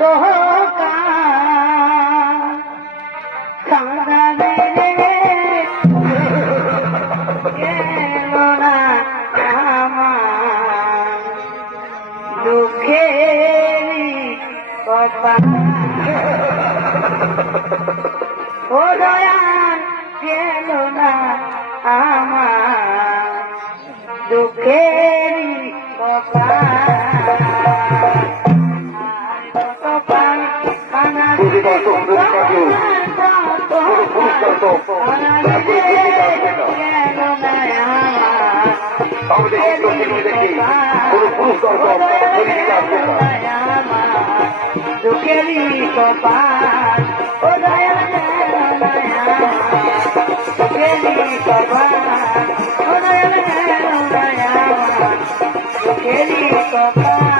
তো কাঁদা মেরে গেল না আমার দুঃখেরই কপাল ও দয়াল গেল না আমার দুঃখেরই দুঃখেরই কপাল ও দয়াল দুঃখেরই কপাল ও দয়াল দুঃখেরই কপাল